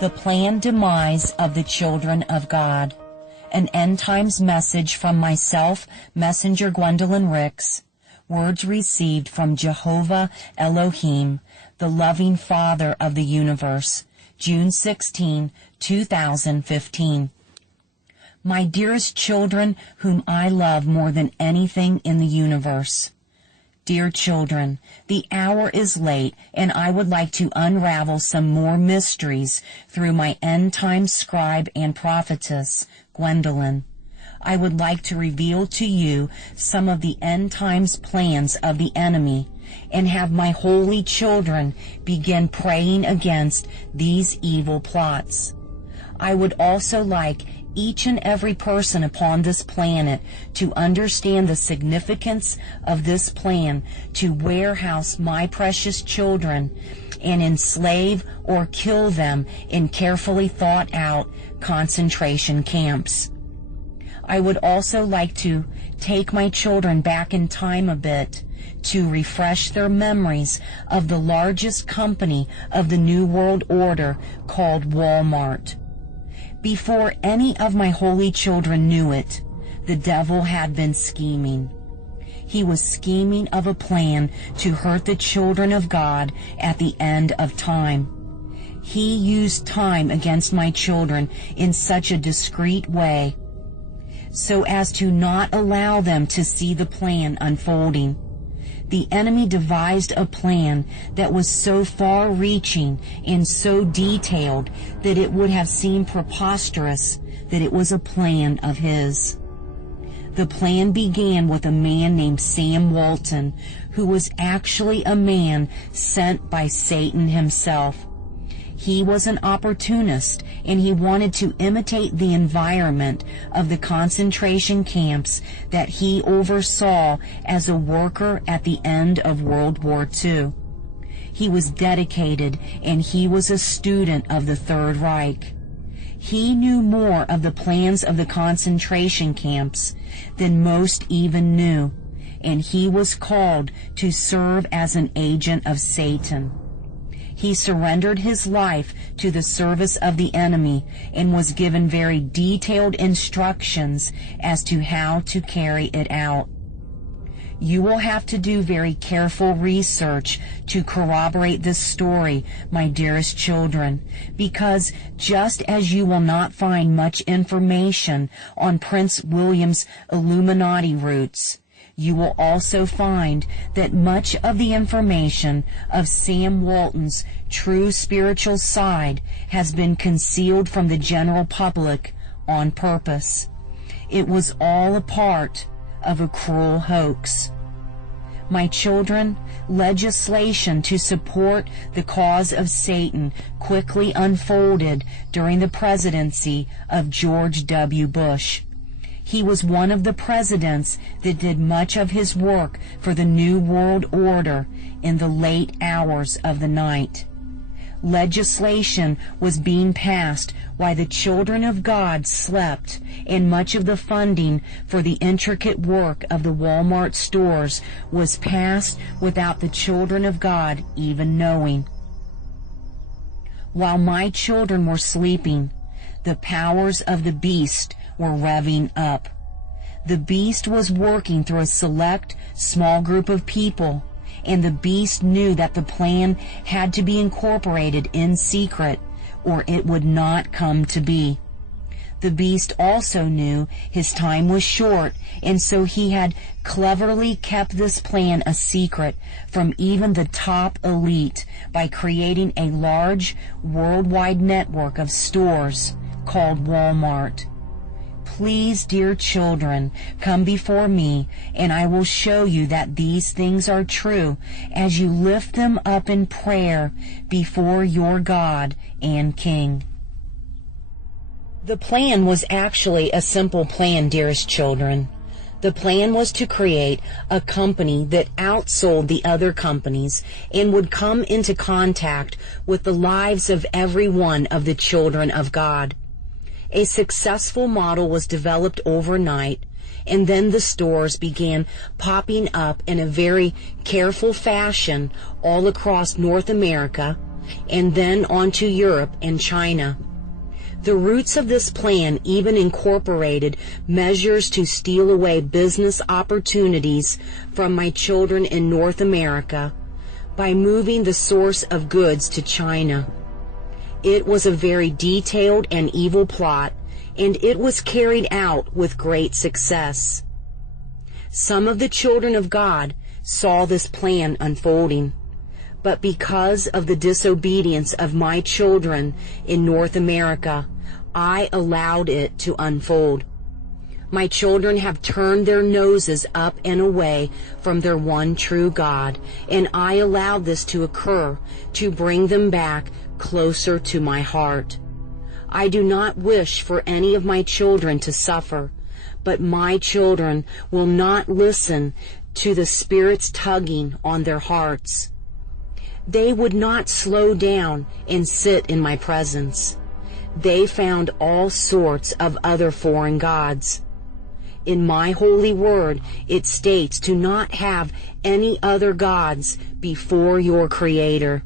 The planned demise of the children of God. An end times message from myself, Messenger Gwendolyn Ricks. Words received from Jehovah Elohim, the loving Father of the universe. June 16, 2015. My dearest children, whom I love more than anything in the universe. Dear children, the hour is late, and I would like to unravel some more mysteries through my end-time scribe and prophetess, Gwendolyn. I would like to reveal to you some of the end-times plans of the enemy, and have my holy children begin praying against these evil plots. I would also like each and every person upon this planet to understand the significance of this plan to warehouse my precious children and enslave or kill them in carefully thought out concentration camps. I would also like to take my children back in time a bit to refresh their memories of the largest company of the New World Order called Walmart. Before any of my holy children knew it, the devil had been scheming. He was scheming of a plan to hurt the children of God at the end of time. He used time against my children in such a discreet way, so as to not allow them to see the plan unfolding. The enemy devised a plan that was so far-reaching and so detailed that it would have seemed preposterous that it was a plan of his. The plan began with a man named Sam Walton, who was actually a man sent by Satan himself. He was an opportunist, and he wanted to imitate the environment of the concentration camps that he oversaw as a worker at the end of World War II. He was dedicated, and he was a student of the Third Reich. He knew more of the plans of the concentration camps than most even knew, and he was called to serve as an agent of Satan. He surrendered his life to the service of the enemy and was given very detailed instructions as to how to carry it out. You will have to do very careful research to corroborate this story, my dearest children, because just as you will not find much information on Prince William's Illuminati roots, you will also find that much of the information of Sam Walton's true spiritual side has been concealed from the general public on purpose. It was all a part of a cruel hoax. My children, legislation to support the cause of Satan quickly unfolded during the presidency of George W. Bush. He was one of the presidents that did much of his work for the New World Order in the late hours of the night. Legislation was being passed while the children of God slept, and much of the funding for the intricate work of the Walmart stores was passed without the children of God even knowing. While my children were sleeping, the powers of the beast were revving up. The beast was working through a select, small group of people, and the beast knew that the plan had to be incorporated in secret, or it would not come to be. The beast also knew his time was short, and so he had cleverly kept this plan a secret from even the top elite by creating a large worldwide network of stores called Walmart. Please, dear children, come before me, and I will show you that these things are true as you lift them up in prayer before your God and King. The plan was actually a simple plan, dearest children. The plan was to create a company that outsold the other companies and would come into contact with the lives of every one of the children of God. A successful model was developed overnight, and then the stores began popping up in a very careful fashion all across North America, and then on to Europe and China. The roots of this plan even incorporated measures to steal away business opportunities from my children in North America by moving the source of goods to China. It was a very detailed and evil plot, and it was carried out with great success. Some of the children of God saw this plan unfolding, but because of the disobedience of my children in North America, I allowed it to unfold. My children have turned their noses up and away from their one true God, and I allowed this to occur to bring them back closer to my heart. I do not wish for any of my children to suffer, but my children will not listen to the Spirit's tugging on their hearts. They would not slow down and sit in my presence. They found all sorts of other foreign gods. In my holy word, it states to not have any other gods before your Creator.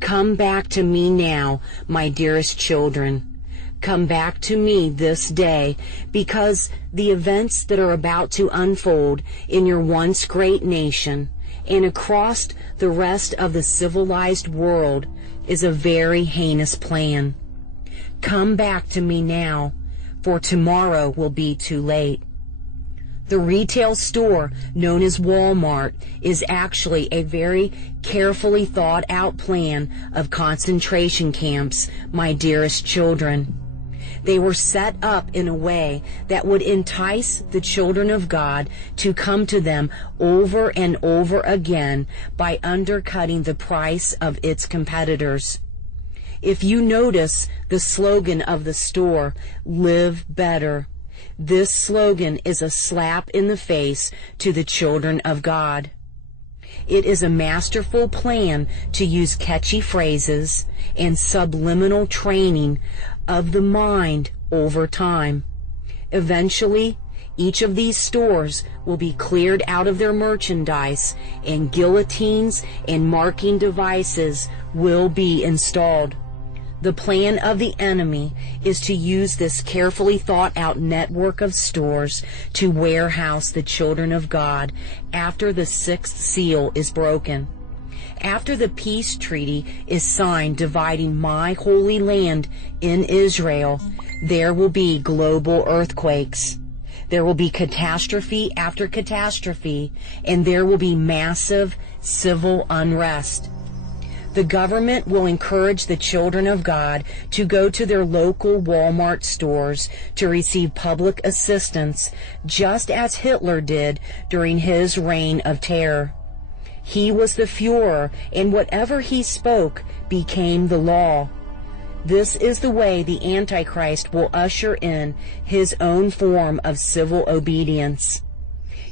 Come back to me now, my dearest children. Come back to me this day, because the events that are about to unfold in your once great nation and across the rest of the civilized world is a very heinous plan. Come back to me now, for tomorrow will be too late. The retail store known as Walmart is actually a very carefully thought out plan of concentration camps, my dearest children. They were set up in a way that would entice the children of God to come to them over and over again by undercutting the price of its competitors. If you notice the slogan of the store, "Live Better," this slogan is a slap in the face to the children of God. It is a masterful plan to use catchy phrases and subliminal training of the mind over time. Eventually, each of these stores will be cleared out of their merchandise, and guillotines and marking devices will be installed. The plan of the enemy is to use this carefully thought out network of stores to warehouse the children of God after the sixth seal is broken. After the peace treaty is signed dividing my holy land in Israel, there will be global earthquakes. There will be catastrophe after catastrophe, and there will be massive civil unrest. The government will encourage the children of God to go to their local Walmart stores to receive public assistance, just as Hitler did during his reign of terror. He was the Führer, and whatever he spoke became the law. This is the way the Antichrist will usher in his own form of civil obedience.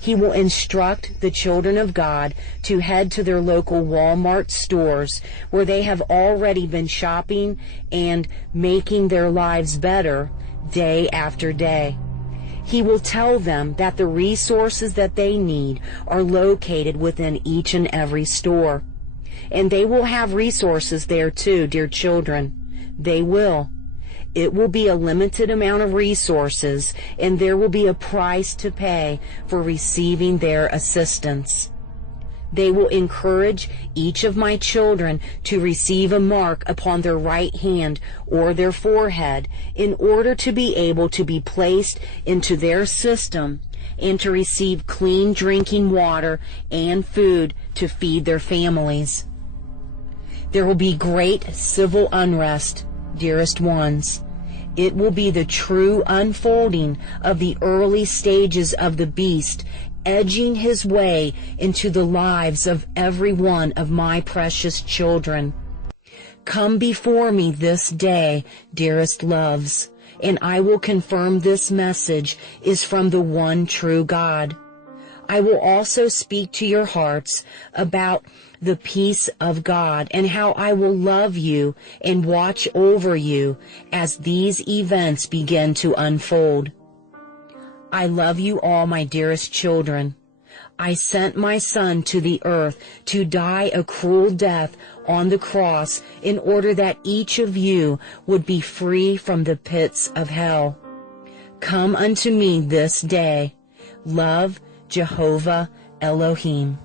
He will instruct the children of God to head to their local Walmart stores where they have already been shopping and making their lives better day after day. He will tell them that the resources that they need are located within each and every store. And they will have resources there too, dear children. They will. It will be a limited amount of resources, and there will be a price to pay for receiving their assistance. They will encourage each of my children to receive a mark upon their right hand or their forehead in order to be able to be placed into their system and to receive clean drinking water and food to feed their families. There will be great civil unrest, dearest ones. It will be the true unfolding of the early stages of the beast edging his way into the lives of every one of my precious children. Come before me this day, dearest loves, and I will confirm this message is from the one true God. I will also speak to your hearts about the peace of God and how I will love you and watch over you as these events begin to unfold. I love you all, my dearest children. I sent my Son to the earth to die a cruel death on the cross in order that each of you would be free from the pits of hell. Come unto me this day. Love, Jehovah Elohim.